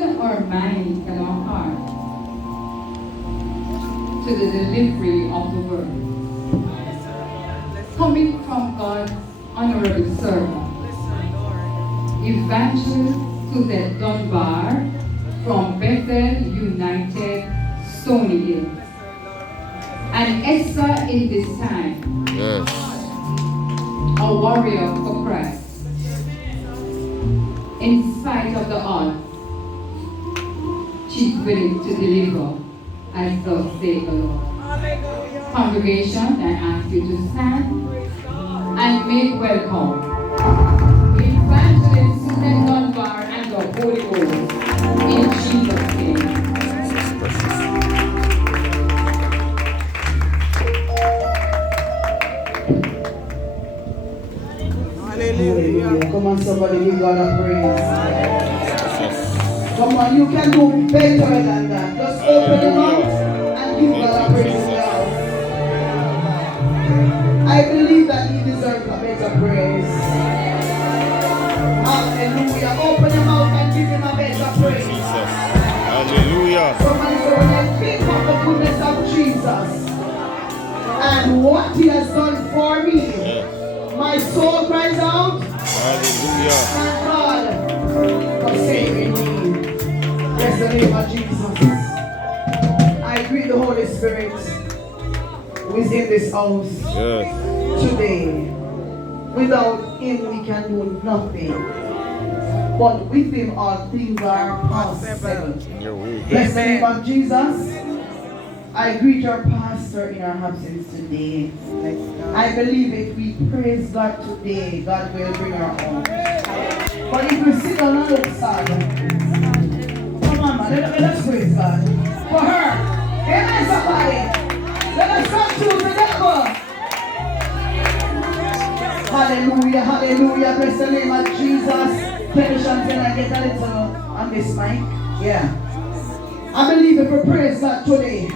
our minds and our hearts to the delivery of the word. Coming from God's honorable servant, Evangelist Suzette Dunbar from Bethel United, Stony Hill. And Esther in this time, yes, a warrior for Christ. In spite of the odds, she's willing to deliver, as thus saith the Lord. Congregation, I ask you to stand and make welcome Evangelist Suzette Dunbar and the Holy Ghost in Jesus' name. Hallelujah. Come on, somebody give God a praise. Come on, you can do better than that. Just open your mouth and give God a praise now. I believe that He deserves a better praise. Hallelujah. Open your mouth and give Him a better praise. Hallelujah. Somebody say, when I think of the goodness of Jesus and what He has done for me, my soul cries out, hallelujah. Thank God for saving me. Bless the name of Jesus. I greet the Holy Spirit who is in this house today. Without Him we can do nothing. But with Him all things are possible. Bless the name of Jesus. I greet our pastor in our absence today. I believe if we praise God today, God will bring our own. But if we sit down and look sad, come on man, let us praise God. For her. Amen somebody. Let us come to the devil. Hallelujah, hallelujah. Bless the name of Jesus. Tension, can I get a little on this mic? Yeah. I believe if we praise God today,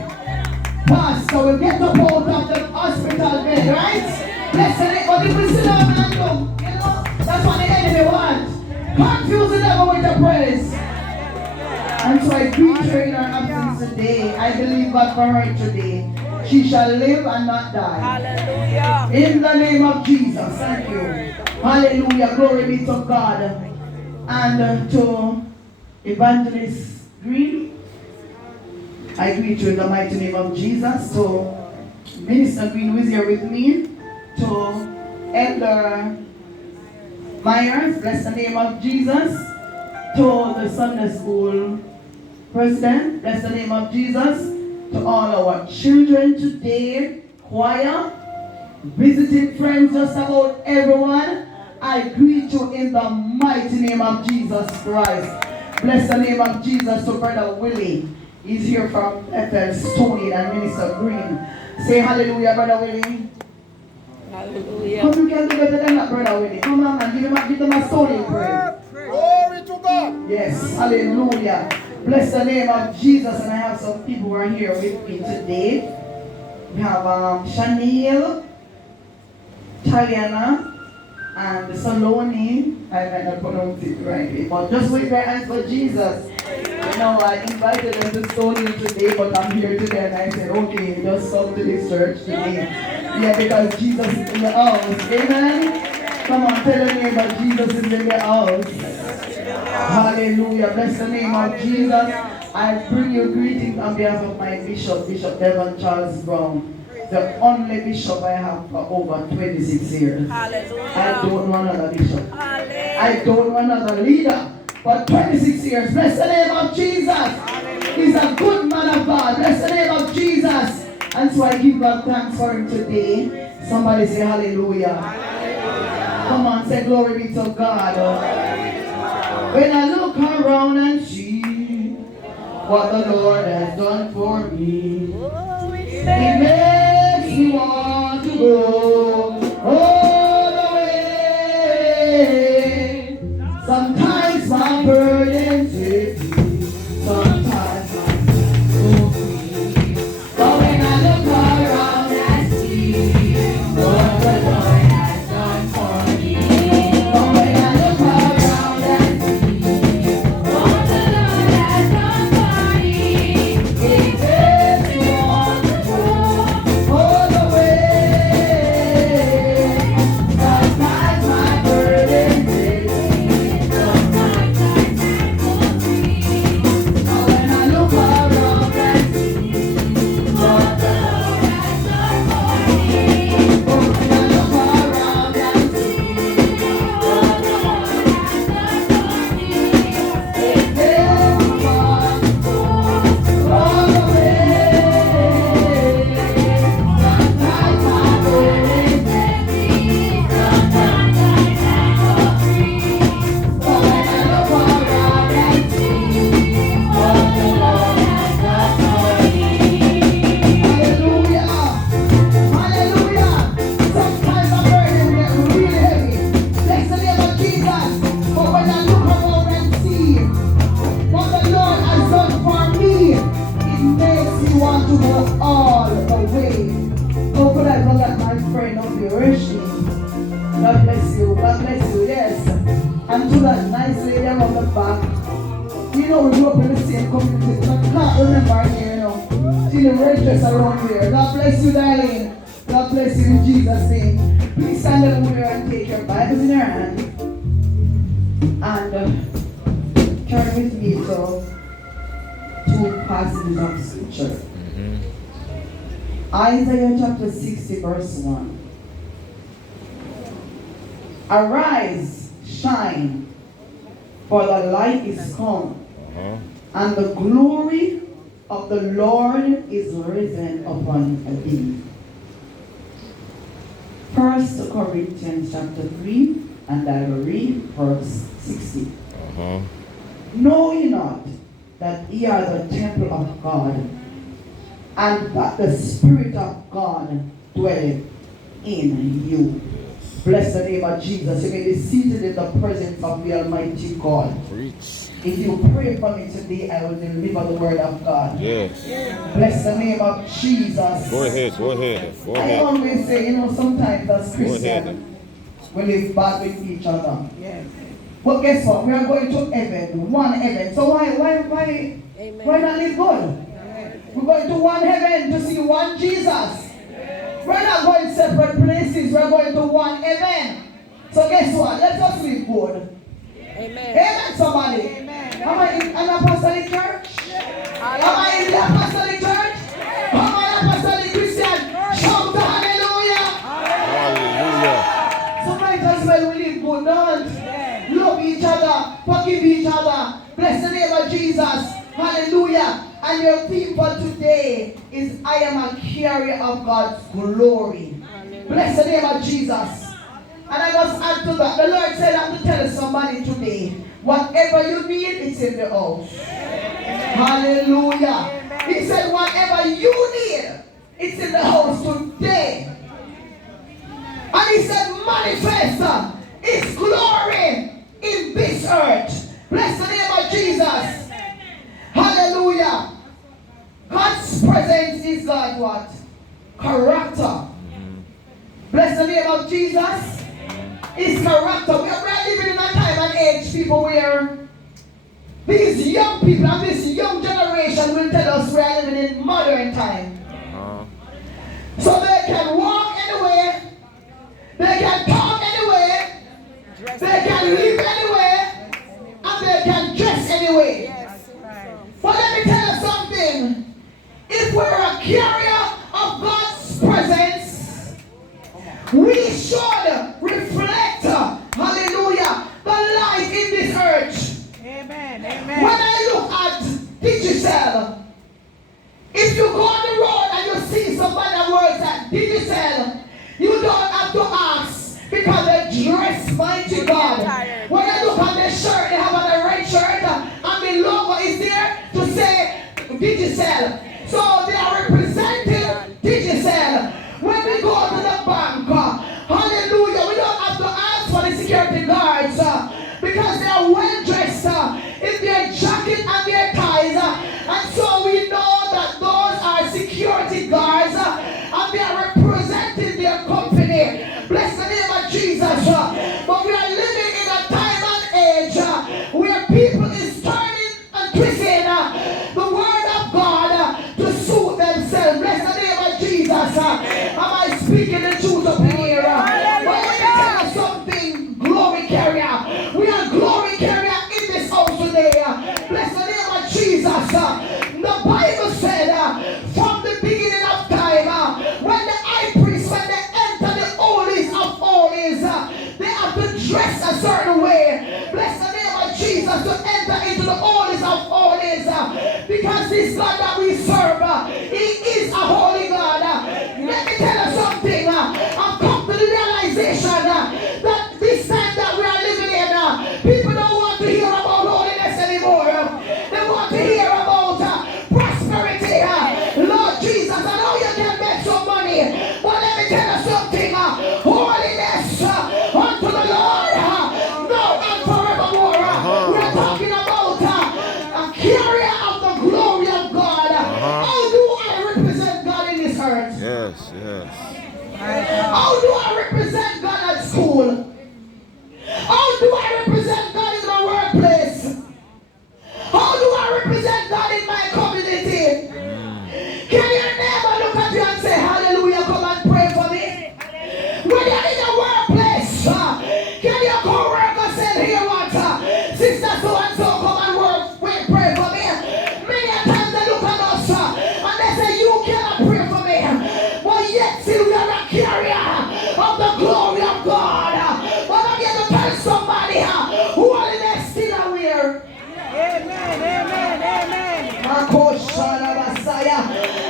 Pastor will get up out of the hospital bed, right? Bless the name. But if we sit down and go, you know, that's what the enemy wants. Confuse the devil with the praise. And so I greet her in her absence today. I believe God for her today. She shall live and not die. Hallelujah. In the name of Jesus. Thank you. Hallelujah. Glory be to God. And to Evangelist Green, I greet you in the mighty name of Jesus. To Minister Green, who is here with me. To Elder Myers, bless the name of Jesus. To the Sunday school president, bless the name of Jesus. To all our children today, choir, visiting friends, just about everyone, I greet you in the mighty name of Jesus Christ. Bless the name of Jesus. To Brother Willie. He's here from Bethel, Stony and Minister Green. Say hallelujah, Brother Willie. Hallelujah. Come, you can do better than that, Brother Willie. Come on and give them a Stony praise. Glory to God. Yes, hallelujah. Bless the name of Jesus. And I have some people who are here with me today. We have Shaniel, Taliana, and Saloni. I might not pronounce it rightly, but just wave your hands for Jesus. You know, I invited them to Stony today, but I'm here today and I said, okay, just come to this church today. Yeah, because Jesus is in the house. Amen? Come on, tell the neighbor, Jesus is in the house. Hallelujah. Bless the name of Jesus. I bring you greetings on behalf of my bishop, Bishop Devon Charles Brown. The only bishop I have for over 26 years. Hallelujah. I don't know another bishop. Hallelujah. I don't know another leader. For 26 years. Bless the name of Jesus. He's a good man of God. Bless the name of Jesus. And so I give God thanks for him today. Somebody say hallelujah. Hallelujah. Come on, say glory be to God. When I look around and see what the Lord has done for me, it makes me want to go all the way. Sometimes my burdens hit me, sometimes I'm so free. But when I look around and see what the Lord has done for me, but when I look around and see what the Lord lady around the back. You know, we grew up in the same community, but I can't remember her name, you know. She's the red dress around here. God bless you, darling. God bless you in Jesus' name. Please stand up over and take your Bibles in your hand. And turn with me to two passages of scripture. Isaiah chapter 60, verse 1. Arise, shine, for the light is come, and the glory of the Lord is risen upon thee. 1 Corinthians chapter 3, and I will read verse 60. Know ye not that ye are the temple of God, and that the Spirit of God dwelleth in you? Bless the name of Jesus. You may be seated in the presence of the Almighty God. Preach. If you pray for me today, I will deliver the word of God. Yes. Bless the name of Jesus. Go ahead, go ahead, go I ahead. always say, you know, sometimes as Go Christians, ahead. we live bad with each other. But guess what? We are going to heaven, one heaven. So why not live good? We're going to one heaven to see one Jesus. We're not going separate places. We're going to one heaven. So guess what? Let's just live good. Amen. Amen, somebody. Amen. Am I in an apostolic church? Am I in the apostolic church? Am I an apostolic Christian? Shout hallelujah. Hallelujah. So might as well we live good, don't love each other, forgive each other. Bless the name of Jesus. Hallelujah. And your theme for today is I am a carrier of God's glory. Bless the name of Jesus. And I just add to that. The Lord said I'm to tell somebody today, whatever you need, it's in the house. Hallelujah. He said whatever you need, it's in the house today. And he said manifest his glory in this earth. Bless the name of Jesus. Hallelujah. God's presence is God's what? Character. Bless the name of Jesus. His character. We are living in a time and age, people, where these young people and this young generation will tell us we are living in modern time. So they can walk anywhere, they can talk anywhere, they can live anywhere, and they can dress anywhere. But let me tell you something. If we're a carrier of God's presence, we should reflect, hallelujah, the light in this earth. Amen. Amen. When I look at digital, if you go on the road and you see somebody that works at digital, you don't have to ask because they dress mighty God. When I look at their shirt, they have on a red shirt and the logo is there to say digital. So they are representing digital. When we go to the bank, hallelujah, we don't have to ask for the security guards because they are well dressed in their jacket and their ties. And so we know that those are security guards and they are representing their company. Bless the name of Jesus. But we are living in a time and age where people is turning and twisting the word of God to suit themselves. Bless the name of Jesus. Am I speaking the truth up in here? But let me tell you something, glory carrier. We are glory carrier in this house today. Bless the name of Jesus. The Bible said from the beginning of time, when the high priest, when they enter the holies of holies, they have to dress a certain way. Bless the name of Jesus to enter into the holies of holies. Because this God that we serve, He is a holy God. Let me tell you something. I've come to the realization that this time that we are living in, people don't want to hear about holiness anymore. They want to hear about prosperity. Lord Jesus, I know you can make some money, but let me tell you something. Holiness unto the Lord, now and forevermore. We are talking about a carrier of the glory of God. How do I represent God in this earth? Yes, yes. How do I represent God at school? How do I represent God in my workplace?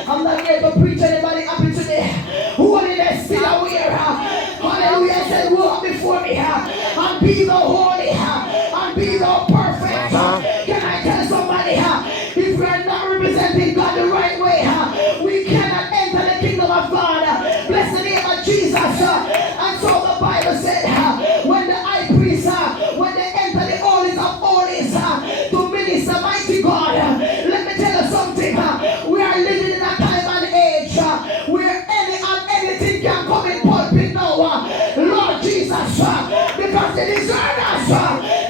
I'm not here to preach anybody happy today. Holiness still aware. Hallelujah. I said, walk before me and be the holy and be the perfect. Can I tell somebody, if we are not representing God the right way, we cannot enter the kingdom of God. Bless the name of Jesus. And so the Bible said, when the high priest, when they enter the holies of holies to minister mighty God, let me tell you something. We are living in a time and age where any and anything can come in pulpit now. Lord Jesus, because the discerners,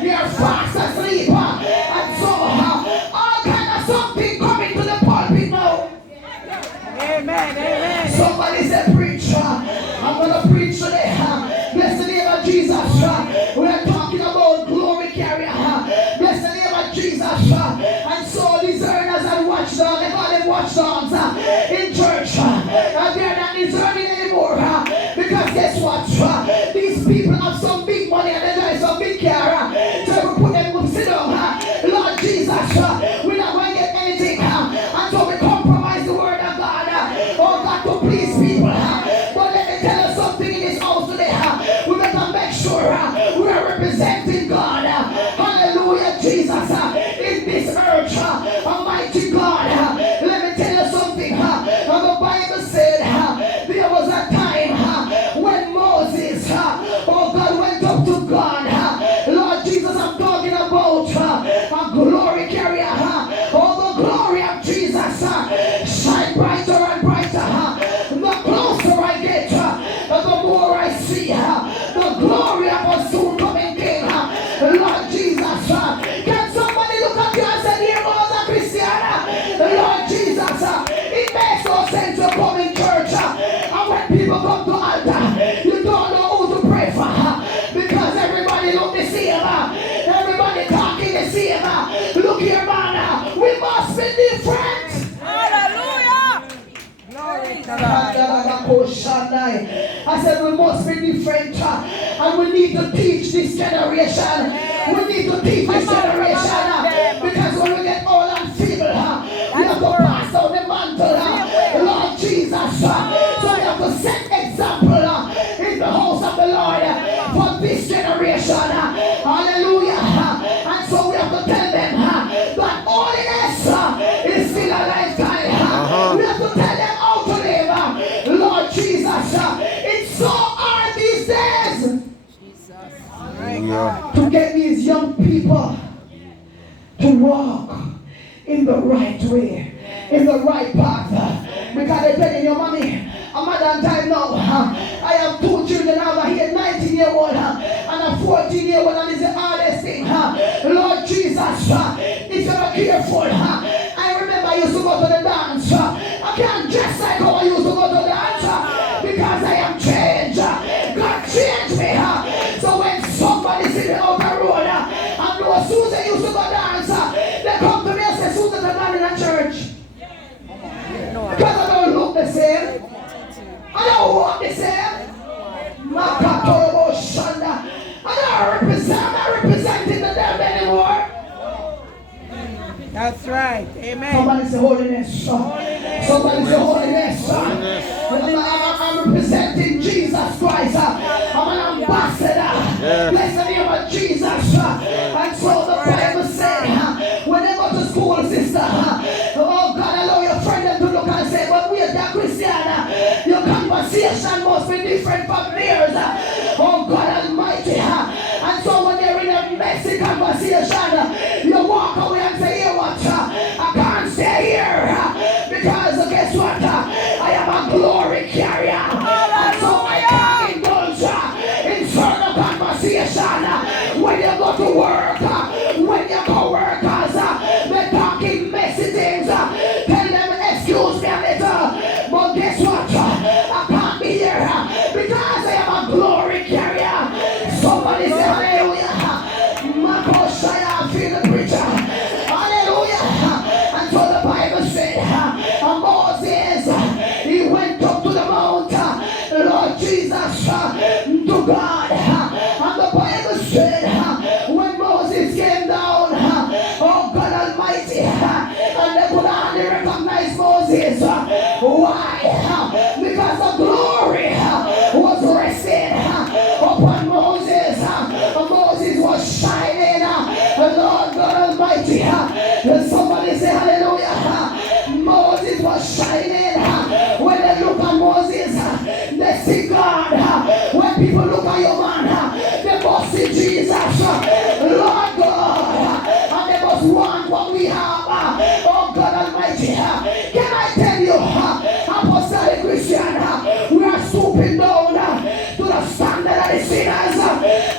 they are fast asleep. And so all kind of something coming to the pulpit now. Amen. Amen. Somebody said preach. I'm going to preach today. Bless the name of Jesus. We are talking about glory carrier. Bless the name of Jesus. And so discerners and watchdogs, they call them watchdogs in church. And they are not discerning anymore. Because guess what? These people have some big money and they drive some big car. So we put them to sit down. Lord Jesus, we're not going to get anything. Until we compromise the word of God. Oh God, to please people. But let me tell you something in this house today. We better make sure we are representing God. Hallelujah, Jesus. In this earth, Almighty God. Let me tell you something. The Bible said there was a time when Moses, oh God, went up to God. Lord Jesus, I'm talking about a glory carrier. Oh, the glory of Jesus shine brighter and brighter. The closer I get, the more I see the glory of a soon coming King. Lord Jesus, can somebody look at you and say, here goes a Christian? Lord Jesus, it makes no sense to come in church and when people come to altar, you don't know who to pray for because everybody look the same. Everybody talking the same. Look here, man, we must be different. Hallelujah. Glory to God. I said we must be different and we need to teach this generation. We need to teach this generation because when we get old and feeble, we have to pass down the mantle. Lord Jesus, so we have to set example in the house of the Lord for this generation. Hallelujah. And so we have to tell them that holiness is still a lifetime. We have to tell them how to live. Lord Jesus, it's so hard these days to get these young people to walk in the right way, in the right path. Because they're telling your mommy, I'm at that time now. I have two children. I have a 19-year-old and a 14-year-old, and it's the hardest thing. Lord Jesus, if you're not careful, I remember I used to go to the dance. I can't dress like how I used to go to the dance because I am changed. God changed me. So when somebody sitting out the road and know Susan used to go dance, they come to me and say, Susan, I'm not in a church. Because I don't look the same. I don't walk the same. I'm not representing the devil anymore. That's right. Amen. Somebody say holiness. Somebody say holiness. I'm representing Jesus Christ. I'm an ambassador. Bless the name of Jesus. And so the Bible said, when they go to school, sister, oh God, allow your friend to look and say, but we're the Christian. Your conversation must be different from theirs. Oh God Almighty. And so when they're in a messy conversation, you walk away and say, here what? I can't stay here because guess what? I am a glory carrier. And so I can't indulge in certain conversation. When you go to work, when your co-workers, they're talking messy things, tell them excuse me a little. But guess what? I can't be here because I am a glory what we have. Oh God Almighty, can I tell you, apostolic Christian, we are stooping down to the standard of the sinners.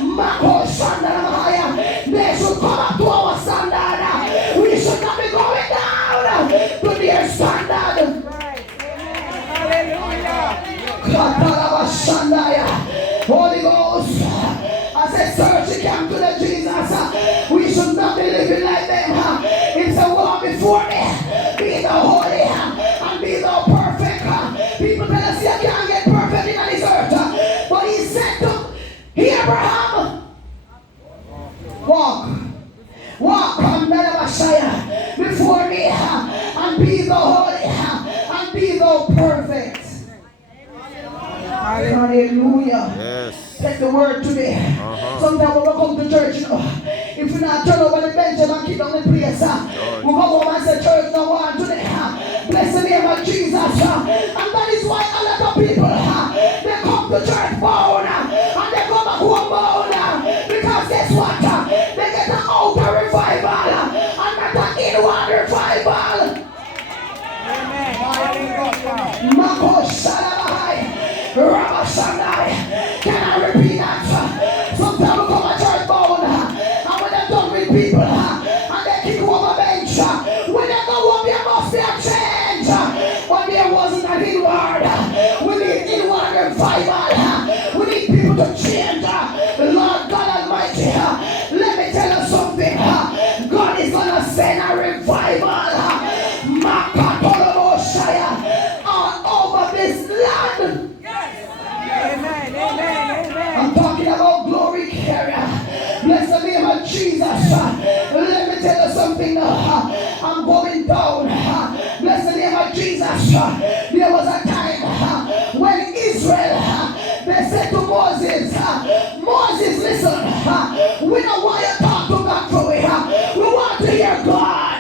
Mako Shandana, they should come up to our standard. We should not be going down to their standard. Hallelujah. Holy Ghost, as a church came to the Jesus, we should not be living like them. It's a walk before me. Be thou holy and be thou perfect. People tell us you can't get perfect in this earth. But he said to Abraham, walk under the Messiah before me and be thou holy and be thou perfect. Hallelujah. Yes. Take the word today. Sometimes when we come to church, if we not turn over the bench and keep on the place, we go home and say church no one today. Bless the name of Jesus. And that is why a lot of people, they come to church bound and they go back home bound. Because guess what? They get an outer revival and not an inward revival. Amen. Mako Shalabai. Can I repeat that? Sometimes we come to church bound and when they're done with people and they kick you over bench, when they go home there must be a change. But there wasn't an inward. We need inward revival. We need people to change. Lord God Almighty, let me tell you something. God is going to send a revival all over this land. I'm talking about glory carrier. Bless the name of Jesus. Let me tell you something now. I'm going down. Bless the name of Jesus. There was a time when Israel, they said to Moses, Moses, listen, we don't want you to talk to God through it. We want to hear God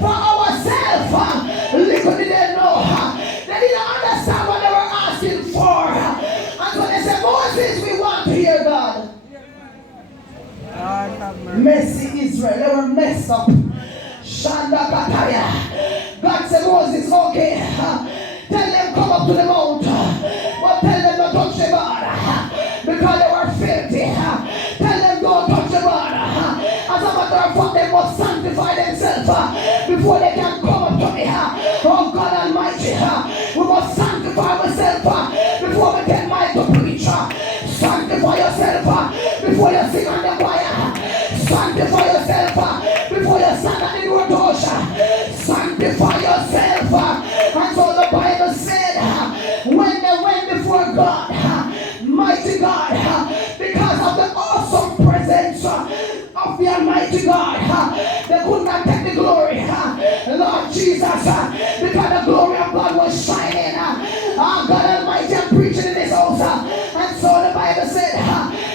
for ourselves. Little did they know. They didn't understand what they were asking for. And so they said, Moses, we want to hear God. Messy Israel, they were messed up. Shanda Kataya. God said, Moses, okay, tell them come up to the mount, but tell them don't touch the God because they were filthy. Tell them don't touch the God. As a matter of fact, they must sanctify themselves before they can come up to me. Oh God Almighty, we must sanctify ourselves before we get mic to preach. Sanctify yourself before you sing on the choir. Sanctify yourself before you stand at the door to usher. Sanctify yourself. And so the Bible said, when they went before God, mighty God, because of the awesome presence of the Almighty God, they could not take the glory. Lord Jesus, because the glory of God was shining. God Almighty, I'm preaching in this house. And so the Bible said,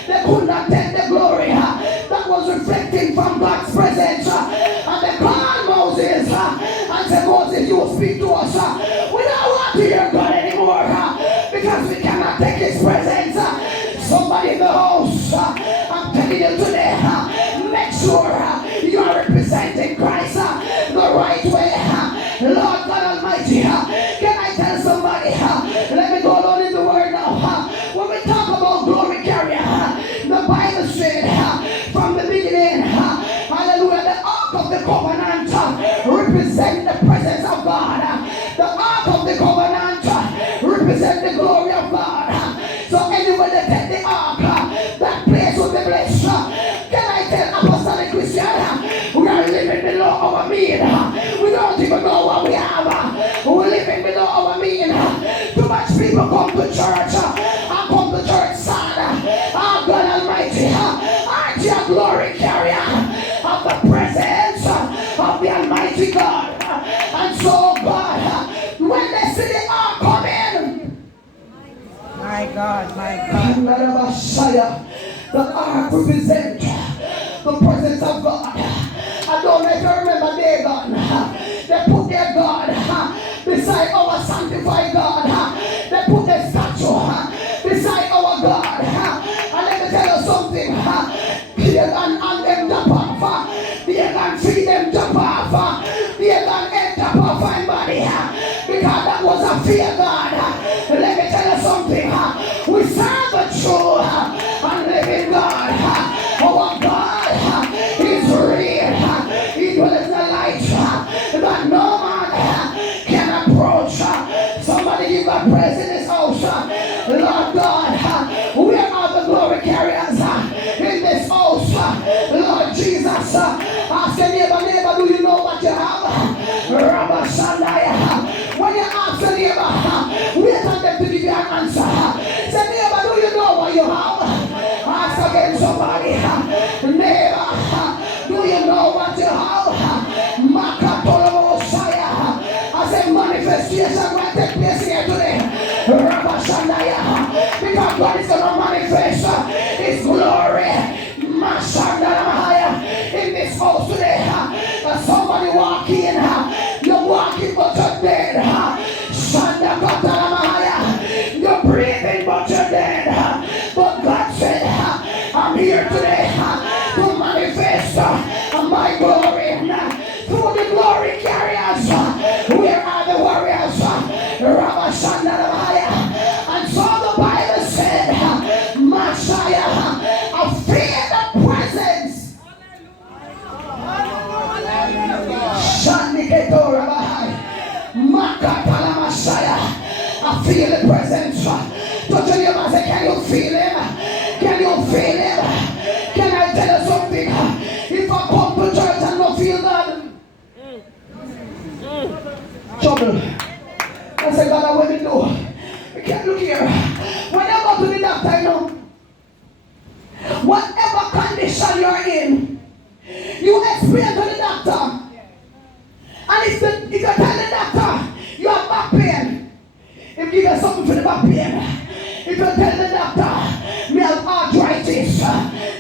they could not take the glory that was reflecting from God's presence. And they called Moses and said, Moses, you will speak to us. We don't want to hear God anymore because we cannot take his presence. Somebody in the house, I'm telling you today, make sure you are representing Christ the right way. Lord God Almighty, can I tell somebody, let me go down in the word now. When we talk about glory carrier, the Bible said from the beginning, hallelujah, the ark of the covenant represents the presence of God. The ark of the covenant represents the glory of God. So anywhere they take the ark, that place will be blessed. Can I tell apostolic Christian, we are living below our mean. We don't even know what we have. We're living below our mean. Too much people come to church. I come to church sad. Oh God Almighty, aren't you a glory carrier of the presence of the Almighty God? And so God, when they see the ark come in, My God, my God. The ark represents the presence of God. I don't know if you remember Dagon. They put their God beside our sanctified God. They put their statue beside our God. And let me tell you something. Dagon and them jump off. Dagon see them jump off. Somebody walk in, you're walking but you're dead. Shanda Katalamaya, you're breathing but you're dead. But God said, I'm here today to manifest my glory through the glory carriers. Where are the warriors? Rabashandalamaya. And so the Bible said, Messiah, I feel the presence. I feel the presence. Touch your neighbor and say, can you feel him? Can you feel him? Can I tell you something? If I come to church and not feel God, trouble. I say, God, I want to know. You can't look here. When I go to the doctor, I know. Whatever condition you're in, you explain to the doctor. And if you tell the doctor you have back pain, if you give something for the back pain, if you tell the doctor we have arthritis,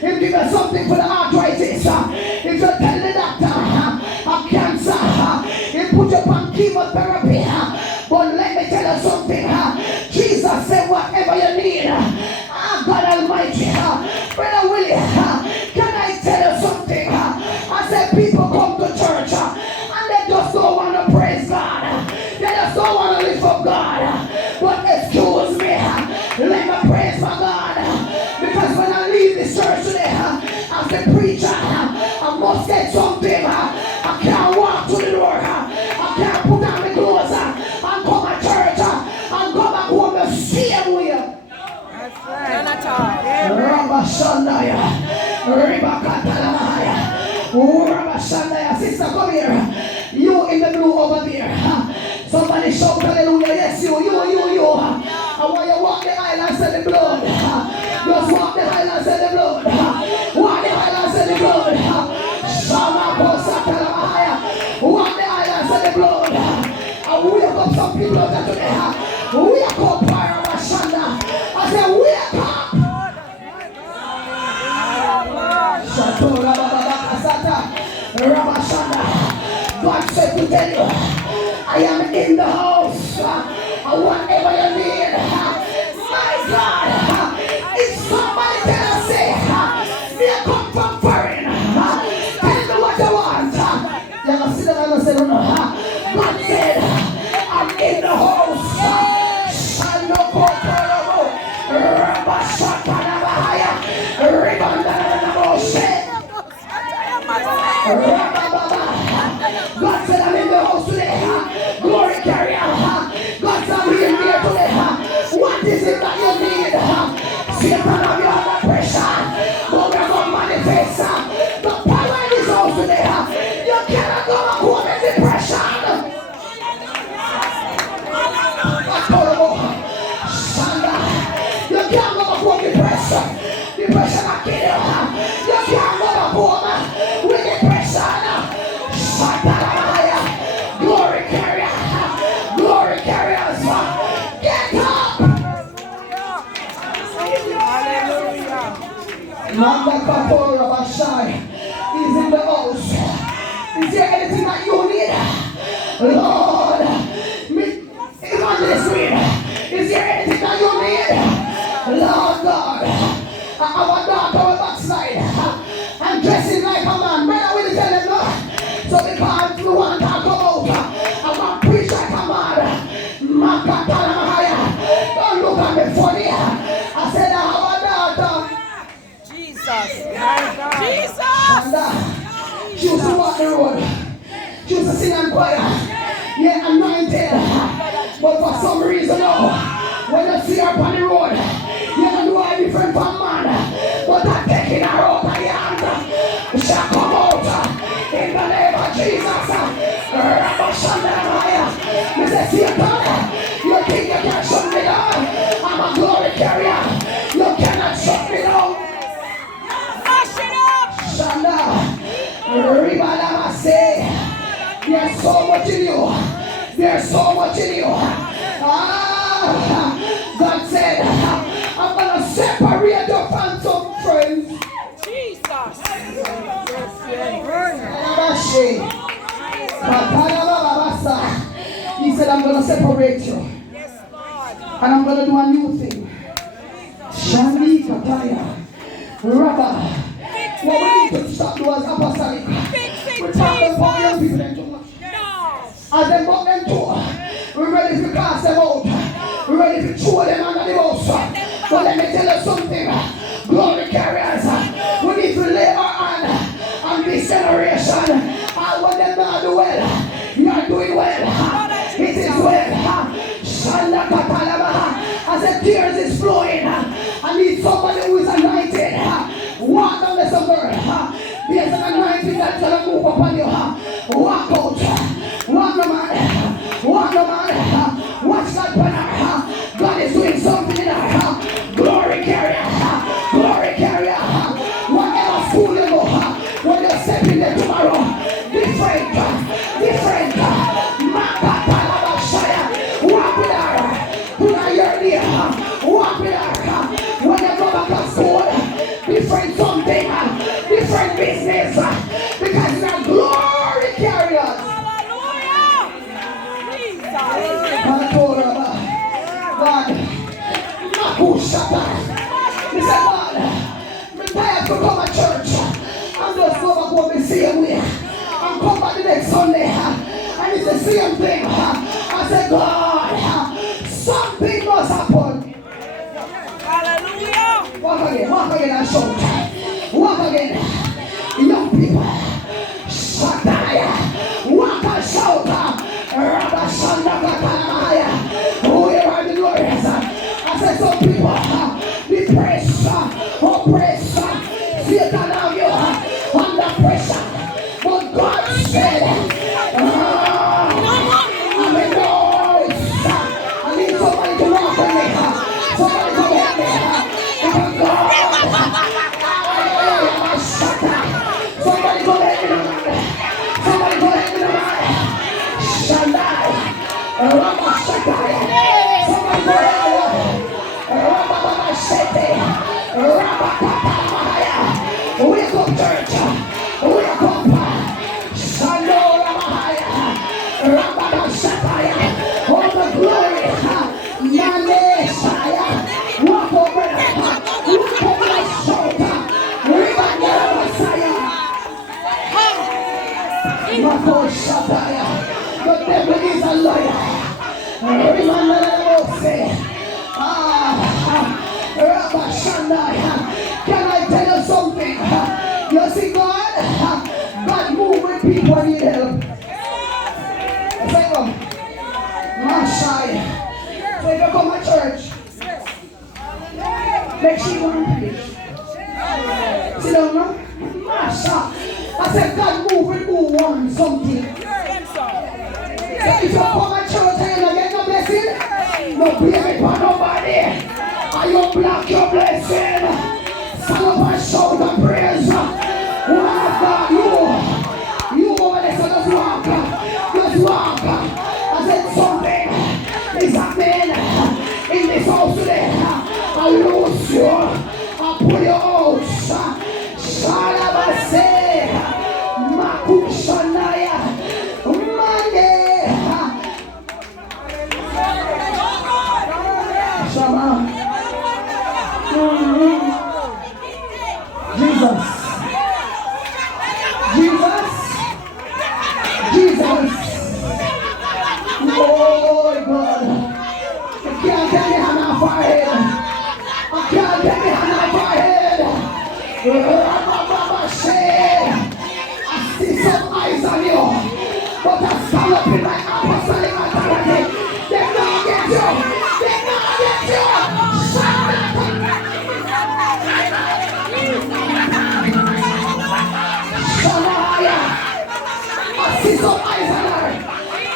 if you give something for the arthritis, if you tell the doctor have cancer, if put you on chemotherapy, but let me tell you something, Jesus said whatever you need, God Almighty, Brother Willie, can I tell you something? I said people come to church and they just don't want to praise God. They just don't want to lift up God. But excuse me, let me praise my God. Because when I leave this church today, as the preacher, I must get something. I can't walk to the door. I can't put on the clothes and come to church and go back home the same way. That's right. Not at all. Rabashandaya, Ribakatanamaya, Rabashandaya. Sister, come here. You in the blue over there. Somebody shout hallelujah. Yes, you. I want you to walk the aisle and say the blood. Just walk the aisle and say the blood. Walk the aisle and say the blood. Shama Kosatanamaya. Walk the aisle and say the blood. I wake up some people out there today. Wake up, Rabashanda. I said wake up. God said to tell you, I am in the house. Whatever you need, my God, if somebody tell us say, they come from foreign, tell me what you want. You're going to sit down and say, no. God said, I'm in the house. God said I'm in the house today. Glory carrier. God said I'm here today. What is it that you need? Satan, I'm under pressure. But we're going to manifest the power in this house today. You cannot go back home in depression. You can't go back home depression. Depression will kill you. You can't go back home with depression. Glory carrier. Glory carriers. Get up. Manda Kapora Bashai is in the house. Is there anything that you need? Lord, evangelist read. Is there anything that you need? Lord God, our daughter will backslide. I'm dressing like a man. Brother, will you tell them no? So because you want to come out, I'm going to preach like a man. Don't look at me funny. I said I have a daughter. Jesus. And she used to walk the road. She used to sing and choir. Yeah, anointed. But for some reason now, when you see her on the road, you don't know her different from man. But I'm taking her out of your hand. She shall come out in the name of Jesus. Mr. Satan, you think you can shut me down? I'm a glory carrier. You cannot shut me down. Shanda, there's so much in you. There's so much in you. God said, I'm going to separate you from some friends. Jesus. said, I'm going to separate you. And I'm going to do a new thing. Shani Kataya. Rabba. What we need to stop doing is apostolic. We talk about young people and too much. As they brought them to, we're ready to cast them out. We're ready to throw them under the bus. But let me tell you something. Glory carriers. We need to lay our hand on this generation. I want them to do well. You are doing well. It is well. Shanda Katalaba. As the tears is flowing, I need somebody who is anointed. Walk down the suburb. There's an anointing that's going to move upon you. Walk out. Walk no man. Walk no man. Watch that banner. God is doing something in her. Glory carrier. Glory carrier. Whatever school you go, when you step in there tomorrow, different. Walk with her. Put her your ear. Walk with her. When you go back to school, different something. Different business. Because you're glory carriers. God, Makushata. He said, God, I'm tired to come to church. I'm just go back home the same way. I'm come back the next Sunday. And it's the same thing. I said, God, something must happen. Hallelujah. Walk again and shout. Walk again. Young people. Shataya. Walk and shout. Rabashanda Katanamaya. Where are the glorious? I said, some people, the pressure, oppressor, Satan have you under pressure. But God said, I'm in noise. I need somebody to walk with me. Somebody to help me. Because God, somebody go help me. Somebody go help me. Shandai. Ramashatai. Somebody go help me. Wake up, church. Wake up. Shando Ramahaya. Rababashataya. All the glory. Yane Shaya. Walk over. Walk over the shoulder. Ribanda Messiah. Mako Shataya. The devil is a liar. Ribanda Messiah. Can I tell you something? You see, God move when people need help. Say, not shy. So if you come to church, make sure you want to preach. See down now? Masha. I said, God move when you want something. So if you come to church and you get no blessing, no blame it for nobody. Are you block your blessing? Stand up and shout and praise. Woman of God, you over there, so just walk. Just walk. I said something is happening in this house today. I lose you. I pull you out. Shalabase. Makushanaya. Monday. Shama. Jesus. Oh God. I can't get me hand on forehead. I can't get me hand on forehead. I see some eyes on you. But I stand up in my apostolic authority. They don't get you. They don't get you. I see some eyes on her.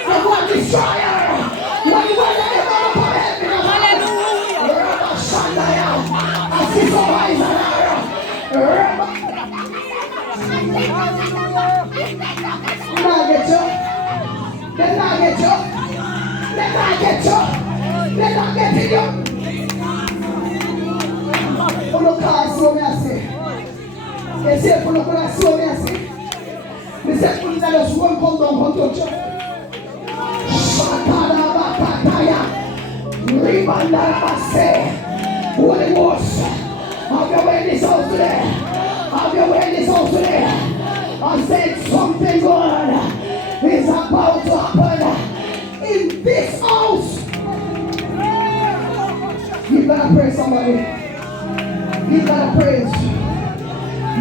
I want to destroy her. What you want to do about it? Hallelujah. I see some eyes on her. They're not get you. They're not get you. They're not getting you. Oh, look how so mercy. They say, for look how so mercy. They say, for just one come down, come touch you. Holy Ghost, have your way in this house today. Have your way in this house today. I said something good is about to happen in this house. You gotta praise somebody. You gotta praise.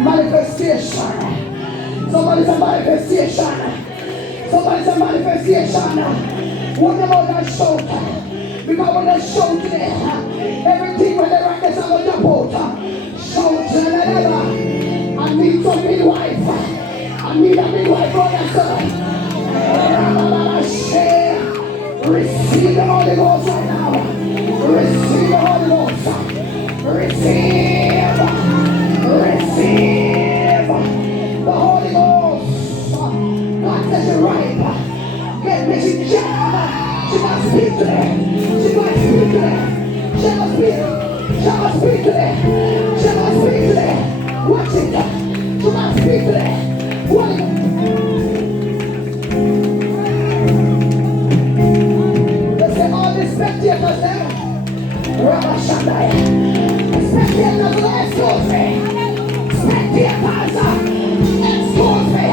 Manifestation. Somebody's a manifestation. Somebody's a manifestation. What about that shout? Because when they shout today, everything when they write this I'm going to jump out. Shout never. I need some midwife. I need a midwife for your son. Receive the Holy Ghost right now. Receive the Holy Ghost. Receive. Receive the Holy Ghost. God says you're right. Get busy, jam. She must speak today. She must speak today. She must speak. She must speak today. She must speak today. Watch it. She must speak today. What? Let's say all the spectators there. Rabba Shandai. Spectators will expose me. Spectators expose me.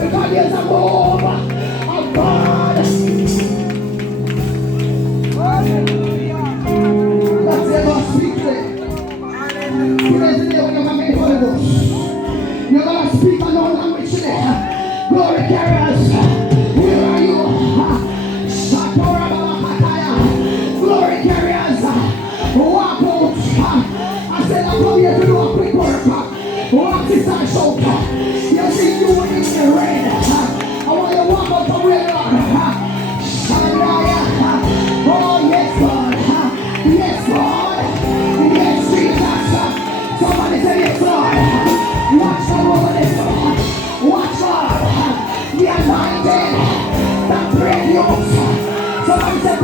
Because there's a move of God. That's the Lord speak today. Today's the day when you're going to make Holy Ghost. You're going to speak another language today. Glory carriers. Where are you? Glory carriers. Walk out. I said I'm coming here to do a quick work. Walk this and shout. You see you in the rain. I want you to walk out from where you are. Oh, yes, God. Yes, God. Yes, Jesus. Somebody say yes, Lord. Watch the wilderness. Watch God. The anointing. The break yokes. Somebody say